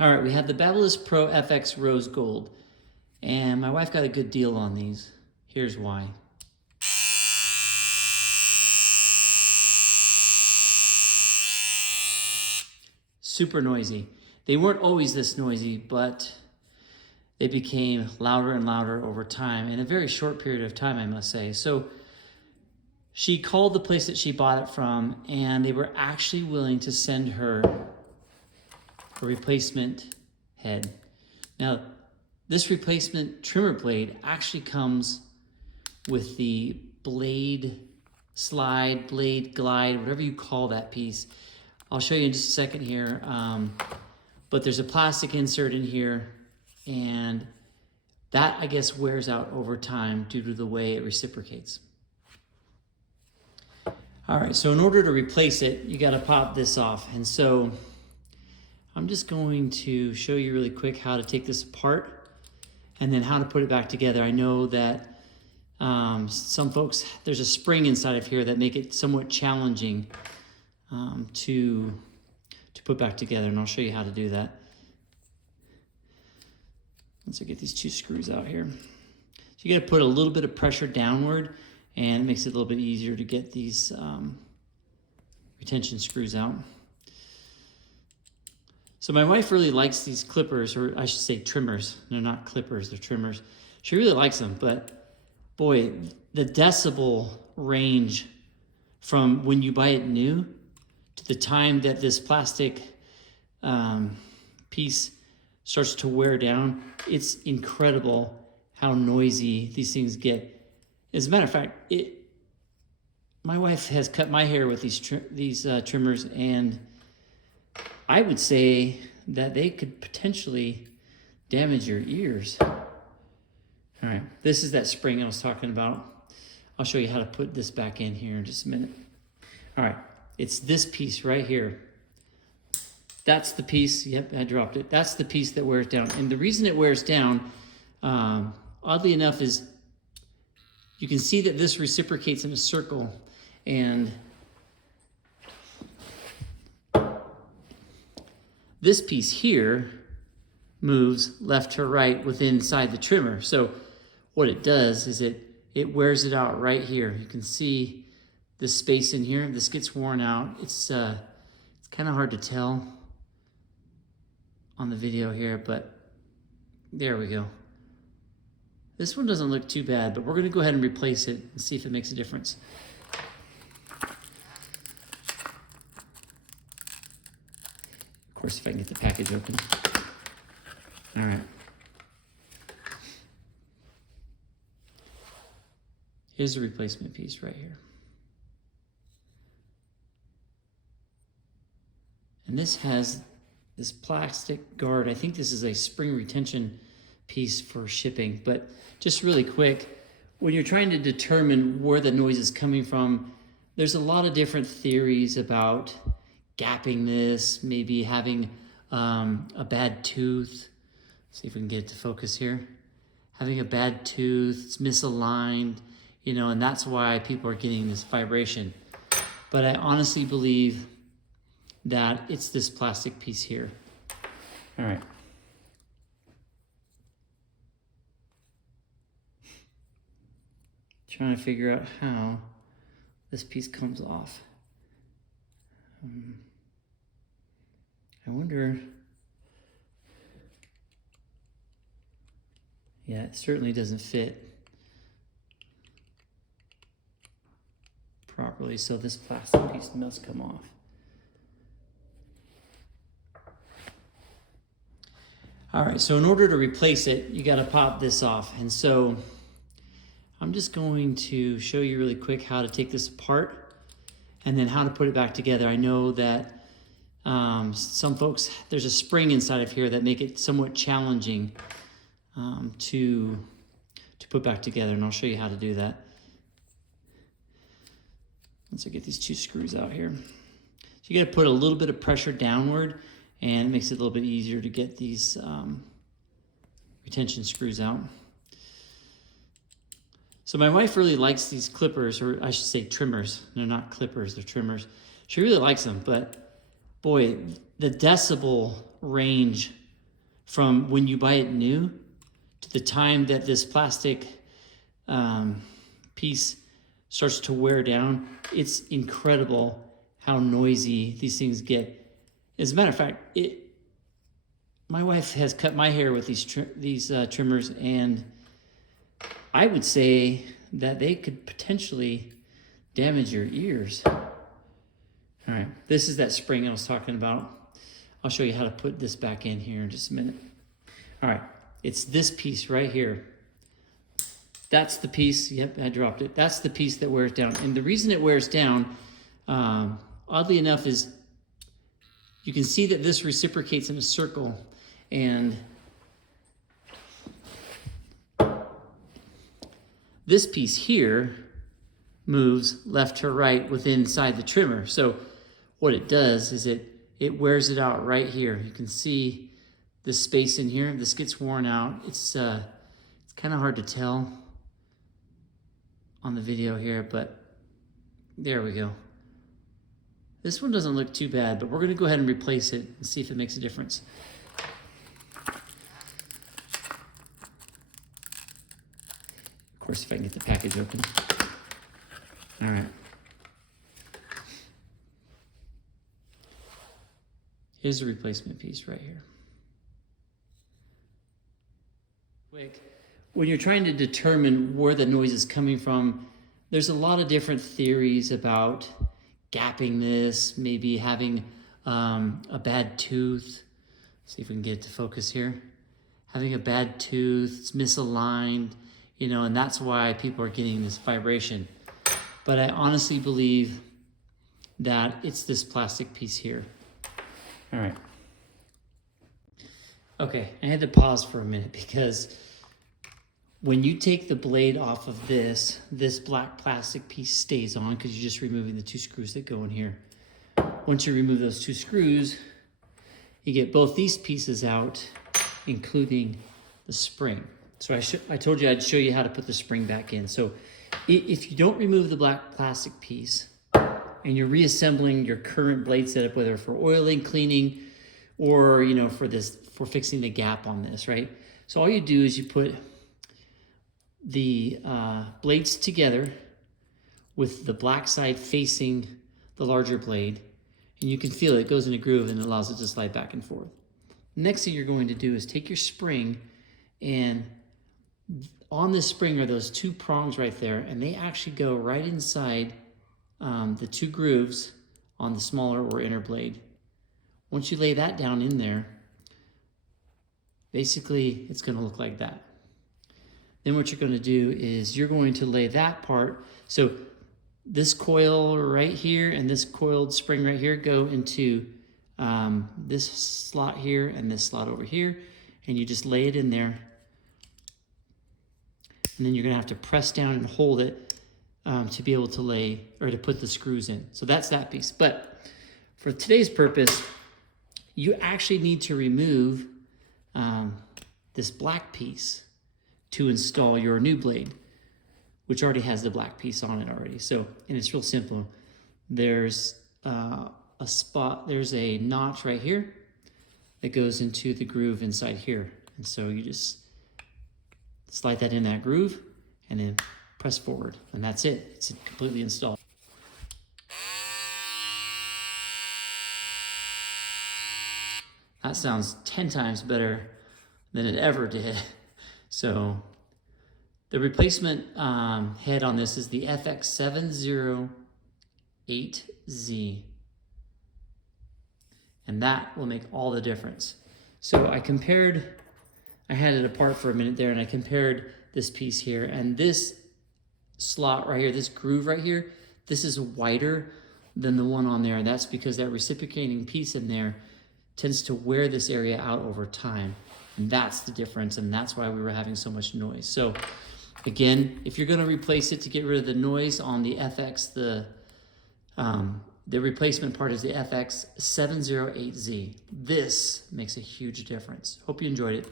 All right, we have the Babyliss Pro FX Rose Gold, and my wife got a good deal on these. Here's why. Super noisy. They weren't always this noisy, but they became louder and louder over time in a very short period of time, I must say. So she called the place that she bought it from, and they were actually willing to send her a replacement head. Now, this replacement trimmer blade actually comes with the blade slide, blade glide, whatever you call that piece. I'll show you in just a second here. But there's a plastic insert in here, and that, I guess, wears out over time due to the way it reciprocates. All right, so in order to replace it, you gotta pop this off. And so I'm just going to show you really quick how to take this apart and then how to put it back together. I know that some folks, there's a spring inside of here that make it somewhat challenging to put back together, and I'll show you how to do that. Once I get these two screws out here. So you gotta put a little bit of pressure downward, and it makes it a little bit easier to get these retention screws out. So my wife really likes these clippers, or I should say trimmers. They're not clippers, they're trimmers. She really likes them, but boy, the decibel range from when you buy it new to the time that this plastic piece starts to wear down, it's incredible how noisy these things get. As a matter of fact, my wife has cut my hair with these trimmers, and I would say that they could potentially damage your ears. All right, this is that spring I was talking about. I'll show you how to put this back in here in just a minute. All right, it's this piece right here. That's the piece, yep, I dropped it. That's the piece that wears down. And the reason it wears down, oddly enough, is you can see that this reciprocates in a circle, and this piece here moves left to right within inside the trimmer. So what it does is it wears it out right here. You can see this space in here. This gets worn out. It's kind of hard to tell on the video here, but there we go. This one doesn't look too bad, but we're gonna go ahead and replace it and see if it makes a difference. Of course, if I can get the package open. All right. Here's the replacement piece right here. And this has this plastic guard. I think this is a spring retention piece for shipping, but just really quick, when you're trying to determine where the noise is coming from, there's a lot of different theories about gapping this, maybe having a bad tooth. See if we can get it to focus here. Having a bad tooth, it's misaligned, you know, and that's why people are getting this vibration. But I honestly believe that it's this plastic piece here. All right. Trying to figure out how this piece comes off. I wonder. Yeah, it certainly doesn't fit properly, so this plastic piece must come off. All right, so in order to replace it, you gotta pop this off. And so I'm just going to show you really quick how to take this apart and then how to put it back together. I know that some folks, there's a spring inside of here that make it somewhat challenging to put back together, and I'll show you how to do that. Once I get these two screws out here. So you gotta put a little bit of pressure downward, and it makes it a little bit easier to get these retention screws out. So my wife really likes these clippers, or I should say trimmers. They're not clippers, they're trimmers. She really likes them, but boy, the decibel range from when you buy it new to the time that this plastic piece starts to wear down. It's incredible how noisy these things get. As a matter of fact, my wife has cut my hair with these trimmers, and I would say that they could potentially damage your ears. All right, this is that spring I was talking about. I'll show you how to put this back in here in just a minute. All right, it's this piece right here. That's the piece, yep, I dropped it. That's the piece that wears down. And the reason it wears down, oddly enough, is you can see that this reciprocates in a circle, and this piece here moves left to right within inside the trimmer. So what it does is it wears it out right here. You can see the space in here. This gets worn out. It's kind of hard to tell on the video here, but there we go. This one doesn't look too bad, but we're gonna go ahead and replace it and see if it makes a difference. Of course, if I can get the package open. All right. Here's the replacement piece right here. Quick. When you're trying to determine where the noise is coming from, there's a lot of different theories about gapping this, maybe having a bad tooth. See if we can get it to focus here. Having a bad tooth, it's misaligned, you know, and that's why people are getting this vibration. But I honestly believe that it's this plastic piece here. All right. Okay, I had to pause for a minute because when you take the blade off of this black plastic piece stays on because you're just removing the two screws that go in here. Once you remove those two screws, you get both these pieces out, including the spring. So I told you I'd show you how to put the spring back in. So if you don't remove the black plastic piece and you're reassembling your current blade setup, whether for oiling, cleaning, or you know for fixing the gap on this, right? So all you do is you put the blades together with the black side facing the larger blade, and you can feel it goes in a groove and it allows it to slide back and forth. Next thing you're going to do is take your spring, and on this spring are those two prongs right there, and they actually go right inside the two grooves on the smaller or inner blade. Once you lay that down in there, basically it's going to look like that. Then what you're going to do is you're going to lay that part. So this coil right here and this coiled spring right here go into this slot here and this slot over here, and you just lay it in there. And then you're going to have to press down and hold it to be able to lay or to put the screws in. So that's that piece. But for today's purpose, you actually need to remove this black piece to install your new blade, which already has the black piece on it already. So, and it's real simple. There's a notch right here that goes into the groove inside here. And so you just slide that in that groove and then press forward, and that's it. It's completely installed. That sounds 10 times better than it ever did. So the replacement head on this is the FX708Z. And that will make all the difference. So I had it apart for a minute there, and I compared this piece here, and this slot right here, this groove right here, this is wider than the one on there, and that's because that reciprocating piece in there tends to wear this area out over time. And that's the difference, and that's why we were having so much noise. So again, if you're gonna replace it to get rid of the noise on the FX, the replacement part is the FX708Z. This makes a huge difference. Hope you enjoyed it.